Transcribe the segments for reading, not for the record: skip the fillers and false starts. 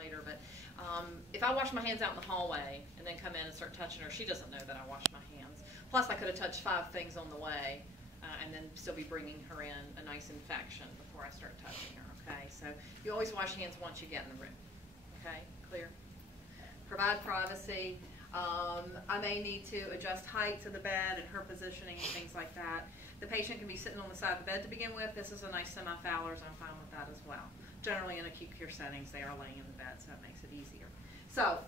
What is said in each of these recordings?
later, but if I wash my hands out in the hallway and then come in and start touching her, she doesn't know that I washed my hands. Plus, I could have touched 5 things on the way and then still be bringing her in a nice infection before I start touching her, okay? So you always wash hands once you get in the room, okay? Clear? Provide privacy. I may need to adjust height to the bed and her positioning and things like that. The patient can be sitting on the side of the bed to begin with. This is a nice semi-Fowler's. I'm fine with that as well. Generally in acute care settings, they are laying in the bed, so it makes it easier. So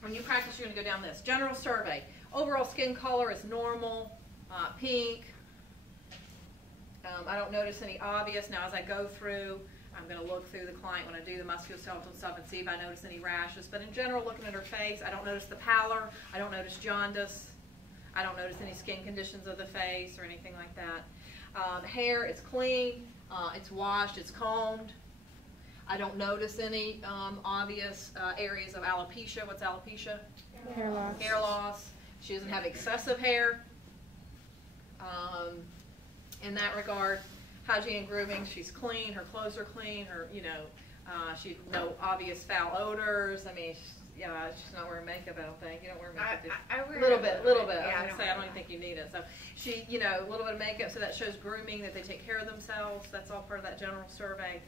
when you practice, you're going to go down this. General survey. Overall skin color is normal, pink. I don't notice any obvious. Now as I go through, I'm going to look through the client when I do the musculoskeletal stuff and see if I notice any rashes. But in general, looking at her face, I don't notice the pallor. I don't notice jaundice. I don't notice any skin conditions of the face or anything like that. Hair, it's clean. It's washed. It's combed. I don't notice any obvious areas of alopecia. What's alopecia? Hair loss. Hair loss. She doesn't have excessive hair. In that regard, hygiene and grooming, she's clean. Her clothes are clean. Her, she no obvious foul odors. I mean, she's not wearing makeup. I don't think you don't wear makeup. I wear a little bit. Yeah, I don't even think you need it. So she, a little bit of makeup, so that shows grooming, that they take care of themselves. That's all part of that general survey.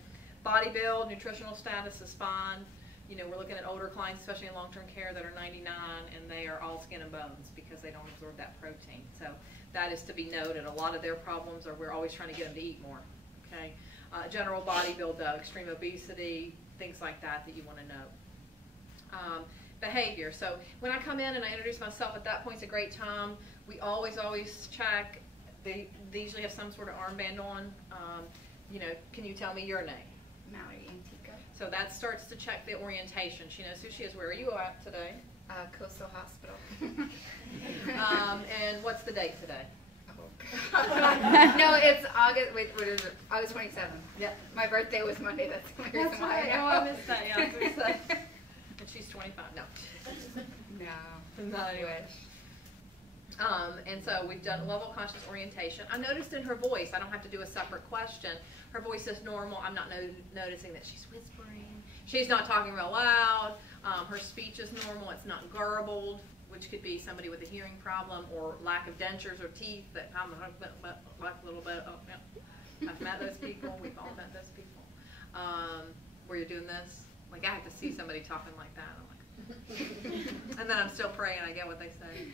Body build, nutritional status is fine. We're looking at older clients, especially in long-term care, that are 99, and they are all skin and bones because they don't absorb that protein. So that is to be noted. A lot of their problems are we're always trying to get them to eat more. Okay, general body build, though, extreme obesity, things like that you want to know. Behavior. So when I come in and I introduce myself, at that point it's a great time. We always check. They usually have some sort of armband on. Can you tell me your name? Mallory Antica. So that starts to check the orientation. She knows who she is. Where are you at today? Coastal Hospital. And what's the date today? No, it's August. Wait, what is it? August 27th. Yeah. My birthday was Monday. That's the only reason why. Right. I missed that. Yeah, I was going to say. And she's 25. No. No. Not anyway. And so we've done level conscious orientation. I noticed in her voice, I don't have to do a separate question. Her voice is normal. I'm not noticing that she's whispering. She's not talking real loud. Her speech is normal. It's not garbled, which could be somebody with a hearing problem or lack of dentures or teeth that come like a little bit. Oh, yeah. I've met those people. We've all met those people. Where you're doing this. Like I have to see somebody talking like that. I'm like, and then I'm still praying. I get what they say.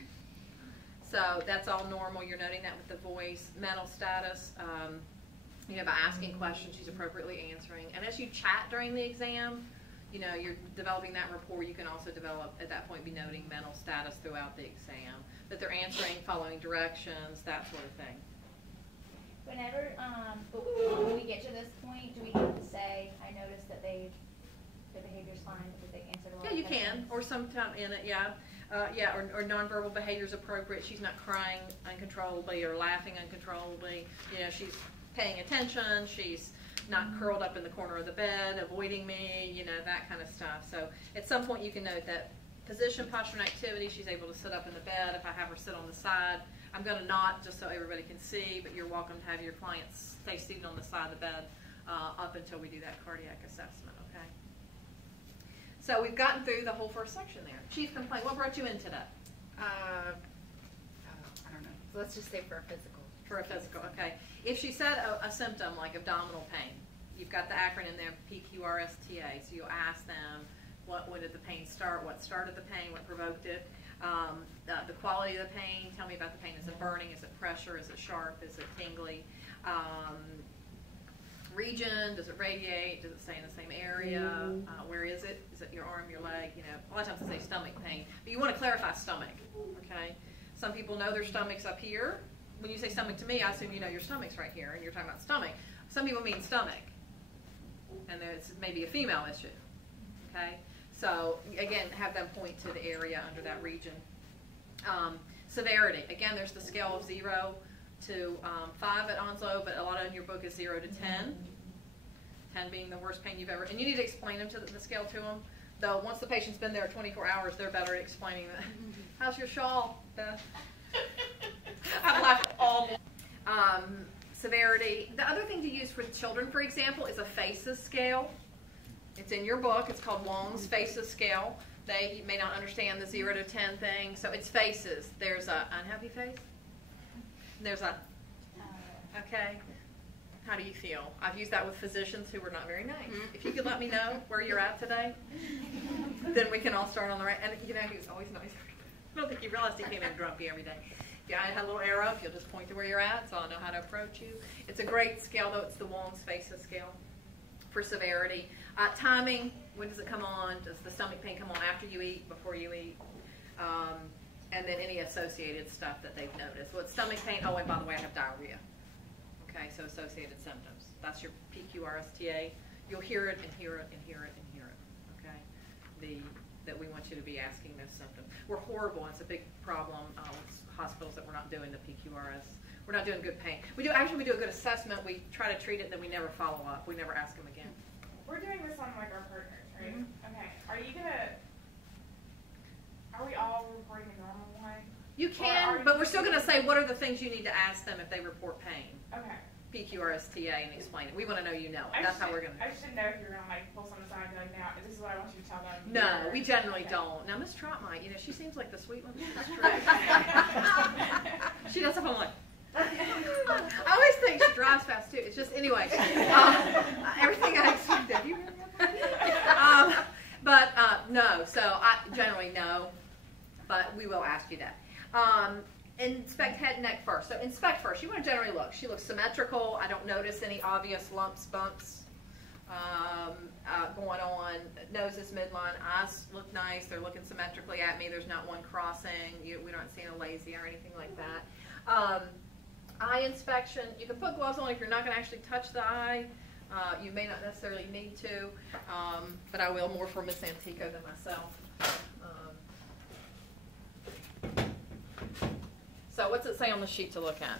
So that's all normal. You're noting that with the voice. Mental status, by asking questions, she's appropriately answering. And as you chat during the exam, you're developing that rapport. You can also develop, at that point, be noting mental status throughout the exam. That they're answering, following directions, that sort of thing. Whenever when we get to this point, do we have to say, I noticed that their behavior's fine because they answered a lot of questions? Yeah, you can. Or sometime in it, yeah. Or nonverbal behavior is appropriate. She's not crying uncontrollably or laughing uncontrollably. She's paying attention. She's not curled up in the corner of the bed, avoiding me, that kind of stuff. So at some point you can note that position, posture, and activity. She's able to sit up in the bed. If I have her sit on the side, I'm going to not just so everybody can see, but you're welcome to have your clients stay seated on the side of the bed up until we do that cardiac assessment, okay? So we've gotten through the whole first section there. Chief complaint, what brought you in today? I don't know. So let's just say for a physical. For a physical, okay. If she said a symptom like abdominal pain, you've got the acronym there, PQRSTA, so you'll ask them when did the pain start, what started the pain, what provoked it, the quality of the pain, tell me about the pain. Is it burning, is it pressure, is it sharp, is it tingly? Region, does it radiate, does it stay in the same area, where is it your arm, your leg, a lot of times they say stomach pain, but you want to clarify stomach, okay? Some people know their stomach's up here. When you say stomach to me, I assume you know your stomach's right here, and you're talking about stomach. Some people mean stomach, and it's maybe a female issue, okay? So, again, have them point to the area under that region. Severity. Again, there's the scale of 0 to 5 at Onslow, but a lot of in your book is 0 to 10. 10 being the worst pain you've ever, and you need to explain them to the scale to them. Though once the patient's been there 24 hours, they're better at explaining that. How's your shawl, Beth? I've laughed all morning. Severity. The other thing to use for children, for example, is a FACES scale. It's in your book. It's called Wong's Faces Scale. They may not understand the 0 to 10 thing. So it's faces. There's a unhappy face. There's a, okay. How do you feel? I've used that with physicians who were not very nice. If you could let me know where you're at today, then we can all start on the right. And you know, he was always nice. I don't think he realized he came in grumpy every day. Yeah, I had a little arrow up. You'll just point to where you're at, so I'll know how to approach you. It's a great scale, though. It's the Wong's Faces Scale for severity. Timing, when does it come on? Does the stomach pain come on after you eat, before you eat? And then any associated stuff that they've noticed. Well, it's stomach pain. Oh, and by the way, I have diarrhea. Okay, so associated symptoms. That's your PQRSTA. You'll hear it and hear it and hear it and hear it. Okay, that we want you to be asking those symptoms. We're horrible. It's a big problem with hospitals that we're not doing the PQRS. We're not doing good pain. We do actually. We do a good assessment. We try to treat it, then we never follow up. We never ask them again. We're doing this on like our partners, right? Okay. Are we all reporting the normal one? You can, but we're still going to say what are the things you need to ask them if they report pain. Okay. PQRSTA and explain it. We want to know you know it. That's how we're going to. I just didn't know if you were going to like pull someone aside and be like, now this is what I want you to tell them. No, we generally don't. Now Miss Trot might. You know, she seems like the sweet one. She does stuff. I'm like. I always think she drives fast too. It's just anyway. Everything I expected. You really but no. So I generally no, but we will ask you that. Inspect head and neck first. So inspect first. You want to generally look. She looks symmetrical. I don't notice any obvious lumps, bumps going on. Nose is midline. Eyes look nice. They're looking symmetrically at me. There's not one crossing. We don't see a lazy or anything like that. Eye inspection. You can put gloves on if you're not going to actually touch the eye. You may not necessarily need to, but I will more for Miss Antico than myself. So what's it say on the sheet to look at?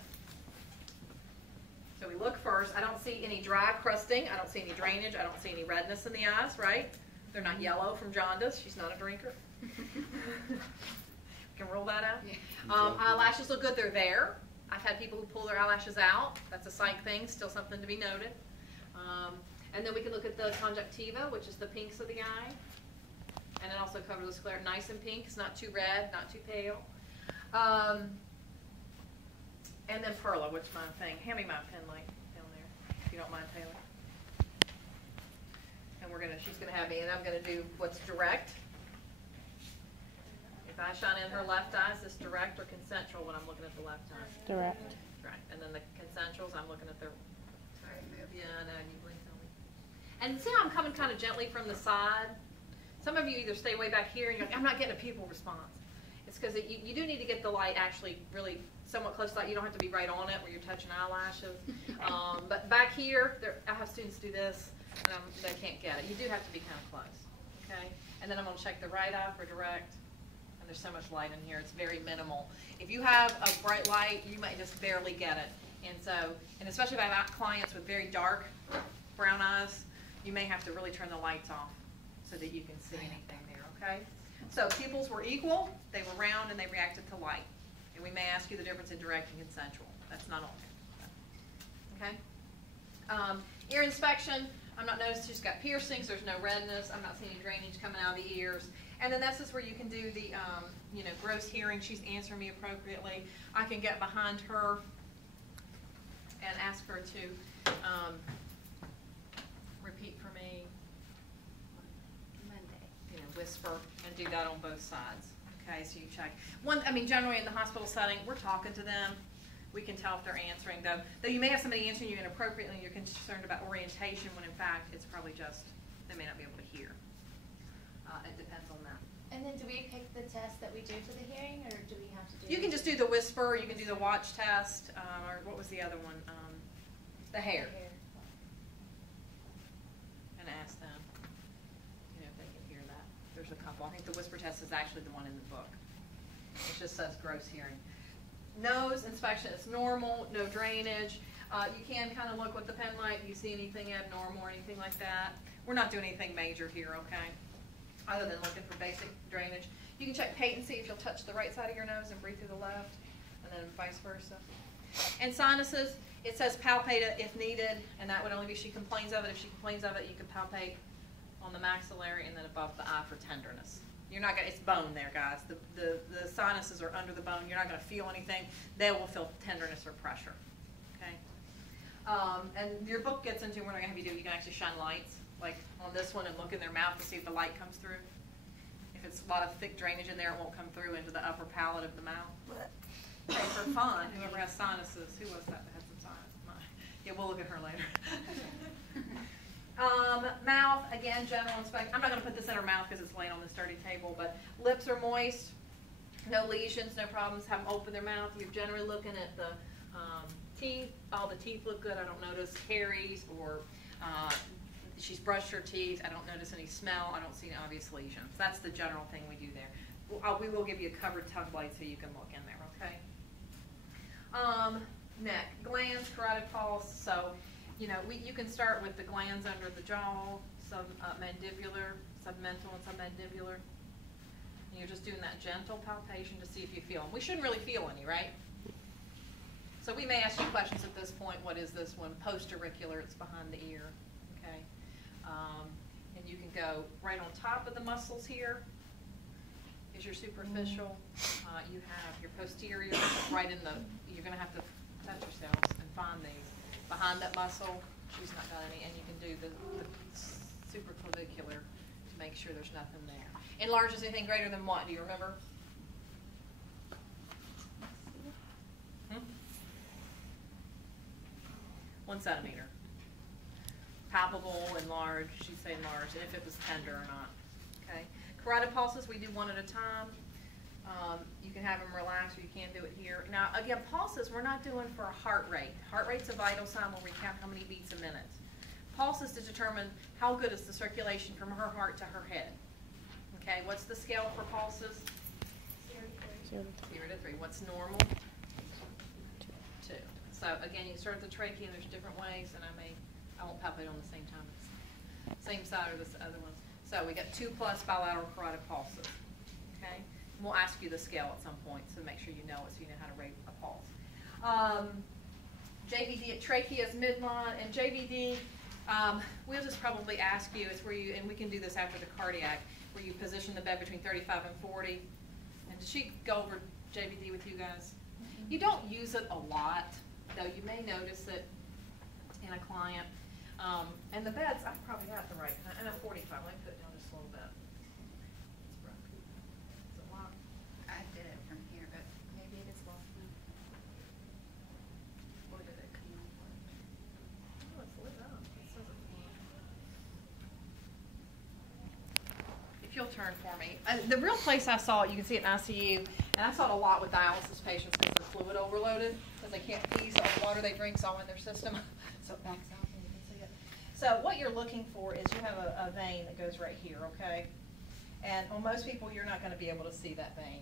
So we look first. I don't see any dry crusting. I don't see any drainage. I don't see any redness in the eyes, right? They're not yellow from jaundice. She's not a drinker. Can roll that out? Yeah. Eyelashes look good. They're there. I've had people who pull their eyelashes out. That's a psych thing, still something to be noted. And then we can look at the conjunctiva, which is the pinks of the eye. And it also covers the sclera. Nice and pink. It's not too red, not too pale. And then Perla, which is my thing. Hand me my pen light down there, if you don't mind, Taylor. And she's gonna have me, and I'm gonna do what's direct. If I shine in her left eye, is this direct or consensual when I'm looking at the left eye? Direct. Right. And then the consensuals, I'm looking at the. Sorry, yeah, no, you blink on me. And see how I'm coming kind of gently from the side. Some of you either stay way back here, and you're like, I'm not getting a pupil response. It's because you do need to get the light actually really somewhat close to that. You don't have to be right on it where you're touching eyelashes. But back here, I have students do this, and they can't get it. You do have to be kind of close, okay? And then I'm going to check the right eye for direct. And there's so much light in here, it's very minimal. If you have a bright light, you might just barely get it. And especially if I have clients with very dark brown eyes, you may have to really turn the lights off so that you can see anything there, okay? So pupils were equal, they were round, and they reacted to light. And we may ask you the difference in direct and consensual. That's not on there. Okay? Ear inspection, I'm not noticing she's got piercings, there's no redness, I'm not seeing any drainage coming out of the ears. And then this is where you can do the, gross hearing. She's answering me appropriately. I can get behind her and ask her to repeat for me. Monday. Whisper and do that on both sides. Okay, so you check. Generally in the hospital setting, we're talking to them. We can tell if they're answering, though you may have somebody answering you inappropriately and you're concerned about orientation when in fact it's probably just they may not be able to hear. It depends on that. And then do we pick the test that we do for the hearing, or do we have to do? You can just do the whisper. You can do the watch test, or what was the other one? The hair. And ask them, if they can hear that. There's a couple. I think the whisper test is actually the one in the book. It just says gross hearing. Nose inspection is normal. No drainage. You can kind of look with the pen light. You see anything abnormal or anything like that? We're not doing anything major here, okay? Other than looking for basic drainage. You can check patency if you'll touch the right side of your nose and breathe through the left, and then vice versa. And sinuses, it says palpate it if needed, and that would only be if she complains of it. If she complains of it, you can palpate on the maxillary, and then above the eye for tenderness. You're not gonna, it's bone there, guys. The sinuses are under the bone. You're not gonna feel anything. They will feel tenderness or pressure, okay? And your book gets into, we're not gonna have you do it, you can actually shine lights, like on this one, and look in their mouth to see if the light comes through. If it's a lot of thick drainage in there, it won't come through into the upper palate of the mouth. Okay, for fun, whoever has sinuses, who was that had some sinus? Yeah, we'll look at her later. Mouth, again, general inspection. I'm not going to put this in her mouth because it's laying on this dirty table, but lips are moist, no lesions, no problems, have them open their mouth. You're generally looking at the teeth. All the teeth look good. I don't notice caries or she's brushed her teeth. I don't notice any smell. I don't see any obvious lesions. That's the general thing we do there. We will give you a covered tongue blade so you can look in there, okay? Neck, glands, carotid pulse. So, you know, you can start with the glands under the jaw, submandibular, submental, and submandibular. And you're just doing that gentle palpation to see if you feel them. We shouldn't really feel any, right? So we may ask you questions at this point. What is this one? Post-auricular, it's behind the ear, okay? And you can go right on top of the muscles here is your superficial. You have your posterior right in the, you're going to have to touch yourselves and find these. Behind that muscle, she's not got any, and you can do the supraclavicular to make sure there's nothing there. Enlarges anything greater than what? Do you remember? 1 centimeter. Palpable, enlarged, she'd say enlarged, and if it was tender or not. Okay. Carotid pulses, we do one at a time. You can have them relaxed, or you can do it here. Now, again, pulses, we're not doing for a heart rate. Heart rate's a vital sign where we count how many beats a minute. Pulses to determine how good is the circulation from her heart to her head. Okay, what's the scale for pulses? 0 to 3. What's normal? 2. So again, you start at the trachea, and there's different ways, and I won't palpate on the same time. It's same side or this other one. So we got 2+ bilateral carotid pulses. Okay, and we'll ask you the scale at some point, so make sure you know it, so you know how to rate a pulse. JVD at trachea is midline, and JVD, we'll just probably ask you, it's where you, and we can do this after the cardiac, where you position the bed between 35 and 40. And did she go over JVD with you guys? You don't use it a lot, though you may notice it in a client. And the beds, I probably got the right kind. And a 45, let me put it down just a little bit. It's broken. Is it locked? I did it from here, but maybe it is locked now. Or did it come off? Oh, it's lit up. It says it's locked. If you'll turn for me. The real place I saw it, you can see it in ICU, and I saw it a lot with dialysis patients because they're fluid overloaded, because they can't pee, so all the water they drink's all in their system. So it backs out and you can see it. So what you're looking for is you have a vein that goes right here, okay? And on most people, you're not going to be able to see that vein,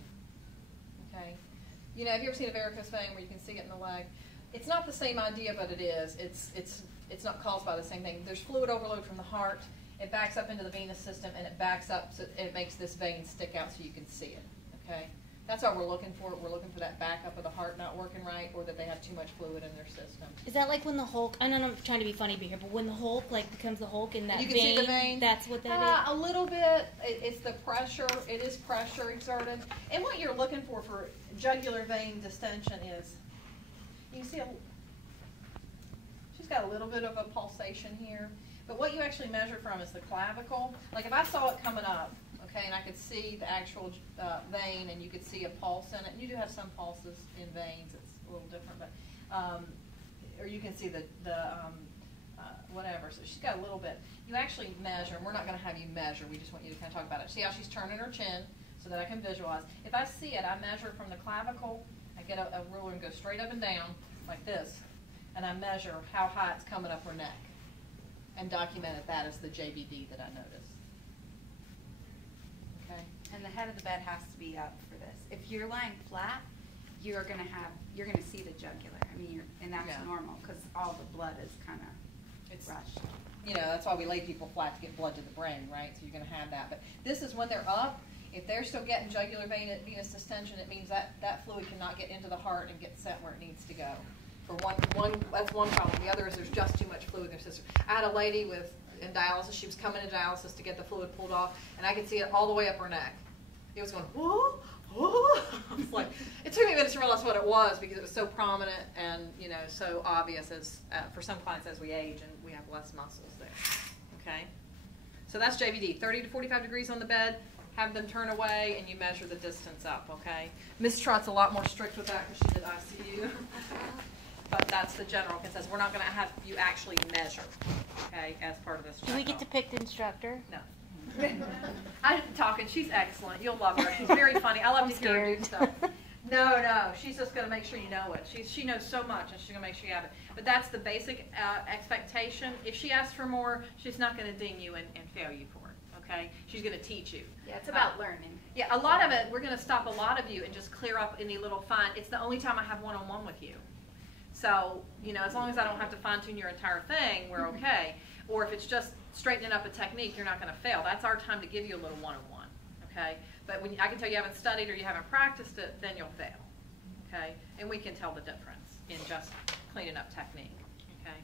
okay? You know, have you ever seen a varicose vein where you can see it in the leg? It's not the same idea, but it is. It's not caused by the same thing. There's fluid overload from the heart. It backs up into the venous system, and it backs up, so it makes this vein stick out so you can see it, okay? That's all we're looking for. We're looking for that backup of the heart not working right, or that they have too much fluid in their system. Is that like when the Hulk, I know I'm trying to be funny here, but when the Hulk like becomes the Hulk in that you can vein, see the vein? That's what that is? A little bit. It's the pressure. It is pressure exerted. And what you're looking for jugular vein distension is, you can see she's got a little bit of a pulsation here. But what you actually measure from is the clavicle. Like if I saw it coming up, okay, and I could see the actual vein, and you could see a pulse in it. And you do have some pulses in veins. It's a little different, but or you can see the whatever. So she's got a little bit. You actually measure, and we're not going to have you measure. We just want you to kind of talk about it. See how she's turning her chin so that I can visualize. If I see it, I measure from the clavicle. I get a ruler and go straight up and down like this, and I measure how high it's coming up her neck, and documented that as the JVD that I noticed. Okay. And the head of the bed has to be up for this. If you're lying flat, you're gonna see the jugular. I mean, and that's normal because all the blood is kind of rushed. You know, that's why we lay people flat to get blood to the brain, right? So you're going to have that. But this is when they're up. If they're still getting jugular venous distension, it means that fluid cannot get into the heart and get sent where it needs to go. For one, that's one problem. The other is there's just too much fluid in their system. I had a lady with in dialysis. She was coming to dialysis to get the fluid pulled off, and I could see it all the way up her neck. It was going, whoa, whoa. I was like, it took me a minute to realize what it was because it was so prominent and, you know, so obvious as for some clients as we age and we have less muscles there. Okay? So that's JVD, 30 to 45 degrees on the bed. Have them turn away, and you measure the distance up, okay? Ms. Trott's a lot more strict with that because she did ICU. But that's the general consensus. We're not going to have you actually measure, okay, as part of this checkup. Do we get to pick the instructor? No. I'm talking. She's excellent. You'll love her. She's very funny. I love to hear her do stuff. No. She's just going to make sure you know it. She knows so much, and she's going to make sure you have it. But that's the basic expectation. If she asks for more, she's not going to ding you and fail you for it. Okay? She's going to teach you. Yeah, it's about learning. Yeah, a lot of it, we're going to stop a lot of you and just clear up any little fine. It's the only time I have one-on-one with you. So, you know, as long as I don't have to fine-tune your entire thing, we're okay. Or if it's just straightening up a technique, you're not going to fail. That's our time to give you a little one-on-one, okay? But when I can tell you haven't studied or you haven't practiced it, then you'll fail, okay? And we can tell the difference in just cleaning up technique, okay?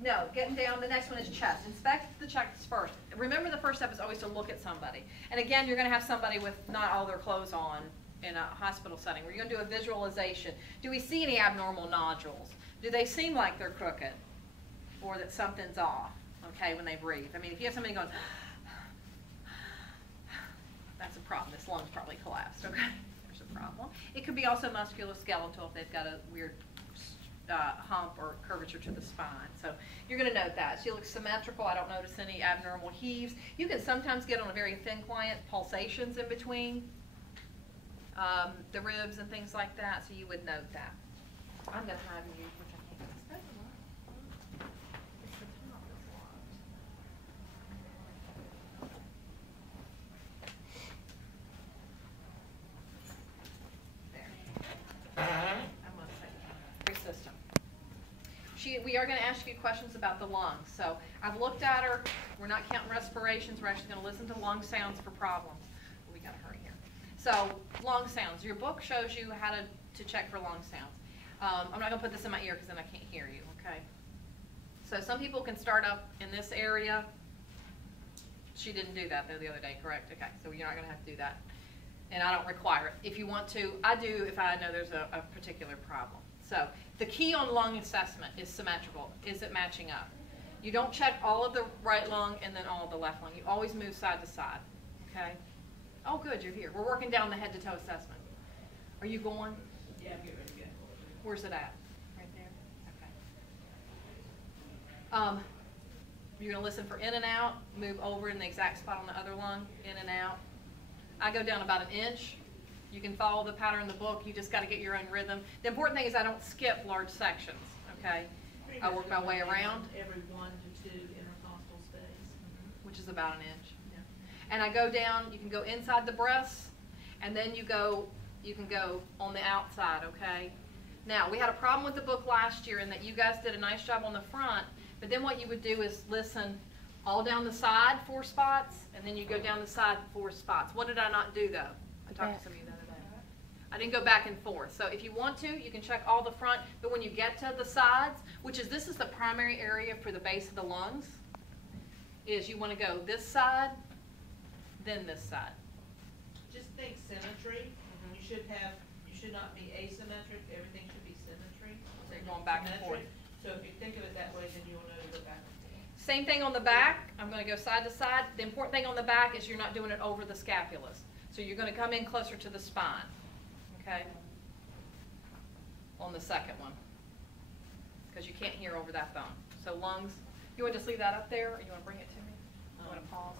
No, getting down, the next one is chest. Inspect the chest first. Remember, the first step is always to look at somebody. And again, you're going to have somebody with not all their clothes on in a hospital setting. We're going to do a visualization. Do we see any abnormal nodules? Do they seem like they're crooked or that something's off, okay, when they breathe? I mean, if you have somebody going, that's a problem. This lung's probably collapsed, okay? There's a problem. It could be also musculoskeletal if they've got a weird hump or curvature to the spine. So you're going to note that. She looks symmetrical. I don't notice any abnormal heaves. You can sometimes get on a very thin client pulsations in between the ribs and things like that, so you would note that. I'm going to have you, which I can't expect a lot. It's the top that's locked. There. I'm going to say free system. We are going to ask you questions about the lungs. So I've looked at her. We're not counting respirations. We're actually going to listen to lung sounds for problems. We got to hurry here. So lung sounds. Your book shows you how to check for lung sounds. I'm not going to put this in my ear because then I can't hear you, okay? So some people can start up in this area. She didn't do that though the other day, correct? Okay, so you're not going to have to do that. And I don't require it. If you want to, I do if I know there's a particular problem. So the key on lung assessment is symmetrical. Is it matching up? You don't check all of the right lung and then all of the left lung. You always move side to side, okay? Oh, good, you're here. We're working down the head-to-toe assessment. Are you going? Yeah, I'm getting ready to go. Where's it at? Right there? Okay. You're going to listen for in and out, move over in the exact spot on the other lung, in and out. I go down about 1 inch. You can follow the pattern in the book. You just got to get your own rhythm. The important thing is I don't skip large sections, okay? I work my way around. Every 1 to 2 intercostal space. Which is about 1 inch. Yeah. And I go down, you can go inside the breasts, and then you can go on the outside, okay? Now, we had a problem with the book last year in that you guys did a nice job on the front, but then what you would do is listen all down the side 4 spots, and then you go down the side 4 spots. What did I not do, though? I talked to some of you the other day. I didn't go back and forth. So if you want to, you can check all the front, but when you get to the sides, this is the primary area for the base of the lungs, is you want to go this side, then this side. Just think symmetry. You should not be asymmetric. Everything should be symmetry. So you're going back and forth. So if you think of it that way, then you'll know to go back and forth. Same thing on the back. I'm going to go side to side. The important thing on the back is you're not doing it over the scapulas. So you're going to come in closer to the spine, okay, on the second one, because you can't hear over that bone. So lungs, you want to just leave that up there, or you want to bring it to me? You want to pause?